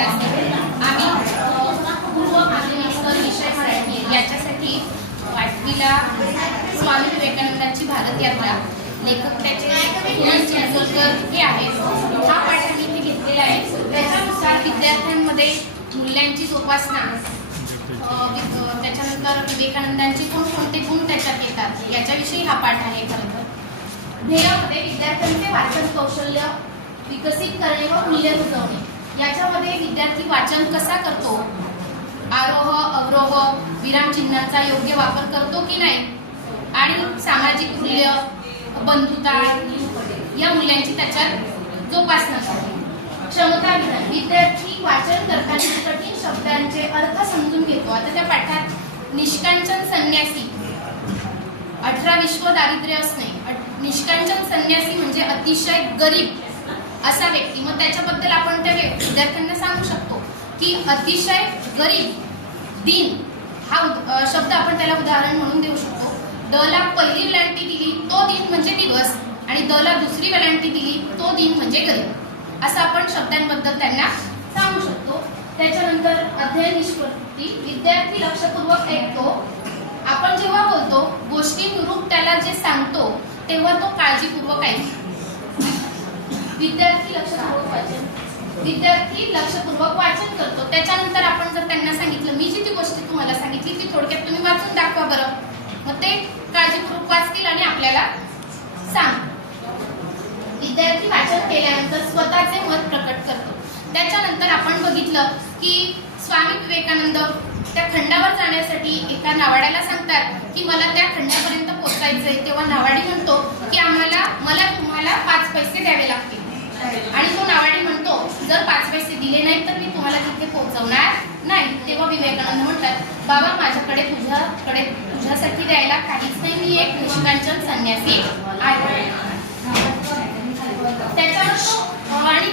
आम्ही पूर्व माध्यमिक विषय मराठी याच्यासाठी वाटवीला स्वामी विवेकानंदांची भारत यात्रा लेखक त्याचे चिंचोलकर हे आहेत हा पाठ आम्ही इथे घेतलेला आहे त्याच्यानुसार विद्यार्थ्यांमध्ये मूल्यांची जोपासना त्याच्यानंतर विवेकानंदांचे कोणकोणते गुण त्याच्यात येतात याच्याविषयी हा पाठ आहे खरं तर ध्येयामध्ये विद्यार्थ्यांचे वाचन कौशल्य विकसित करणे व मूल्य रुजवणे. याच्यामध्ये विद्यार्थी वाचन कसा करतो? आरोह अवरोह विरामचिन्हांचा योग्य वापर करतो की नाही? आणि सामाजिक मूल्य बंधुता या मूल्यांची त्याच्यात जोपासना करते. क्षमता विधान. विद्यार्थी वाचन करताना कठीण शब्दांचे अर्थ समजून घेतो. आता त्या पाठात निष्कांचन संन्यासी. अठरा विश्व दारिद्र्य असणे. निष्कांचन संन्यासी म्हणजे अतिशय गरीब असा व्यक्ती. मग त्याच्याबद्दल आपण त्या विद्यार्थ्यांना सांगू शकतो की अतिशय गरीब दिन हा शब्द आपण त्याला उदाहरण म्हणून देऊ शकतो. द ला पहिली वेलांटी दिली तो दिन म्हणजे दिवस. आणि द ला दुसरी वेलांटी दिली तो दिन म्हणजे गरीब. असं आपण शब्दांबद्दल त्यांना सांगू शकतो. त्याच्यानंतर अध्ययन निष्पत्ती. विद्यार्थी लक्षपूर्वक ऐकतो. आपण जेव्हा बोलतो गोष्टी निरूप त्याला जे सांगतो तेव्हा तो काळजीपूर्वक ऐकतो. विद्यार्थी लक्षपूर्वक वाचन. विद्यार्थी लक्षपूर्वक वाचन करतो. त्याच्यानंतर आपण जर त्यांना सांगितलं मी जी ती गोष्ट तुम्हाला सांगितली ती थोडक्यात तुम्ही वाचून दाखवा बरं. मग ते काळजीपूर्वक वाचतील आणि आपल्याला सांग विद्यार्थी वाचन केल्यानंतर स्वतःचे मत प्रकट करतो. त्याच्यानंतर आपण बघितलं की स्वामी विवेकानंद त्या खंडावर जाण्यासाठी एका नावाड्याला सांगतात की मला त्या खंडापर्यंत पोहोचायचंय. तेव्हा नावाडी म्हणतो की आम्हाला मला तुम्हाला पाच पैसे द्यावे तेव्हा विवेकानंद म्हणतात बाबा माझ्याकडे तुझ्याकडे तुझ्यासाठी द्यायला काहीच नाही. मी एक निष्कांचन संन्यासी आहे. त्याच्यानंतर